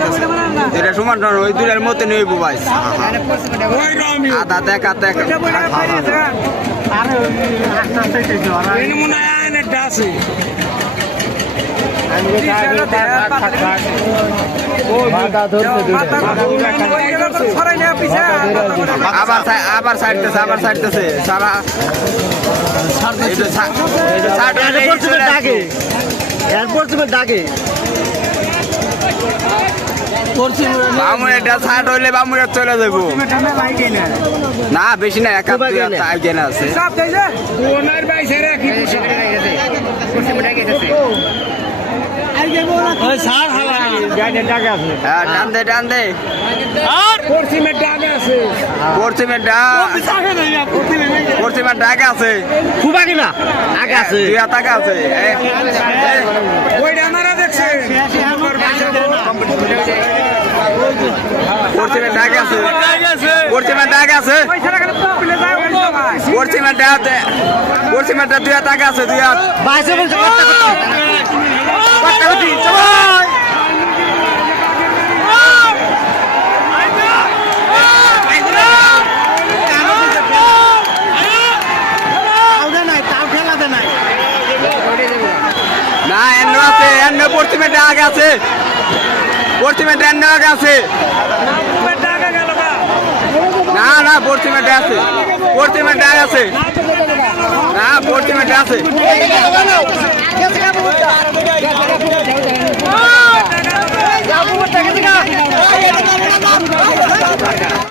চাইতেছে দুইটা সমান ওই দুইটার মধ্যে নেইব ভাই আদা দেখা দেখা আবার সাইডতেছে আবার সাইডতেছে সারা ডাকে বামুনটা ছাট হইলে বামুনটা চলে যাবো না বেশি না একা আইগেনা আছে টানদে টানদে পশ্চিমের ডাকে আছে খুব আগে না আগে আছে দুই হাত আগে আছে পশ্চিমের ডাকে আছে পশ্চিমের ডাকে আছে পশ্চিমেরটা দুই হাত আগে আছে দুই হাত না এন্ন আছে এন্ন পশ্চিমেরটা আগে আছে পশ্চিমেরটা এন্ন আগে আছে না না পশ্চিমেরটা আছে পশ্চিমেরটা আগে আছে না পশ্চিমেরটা আছে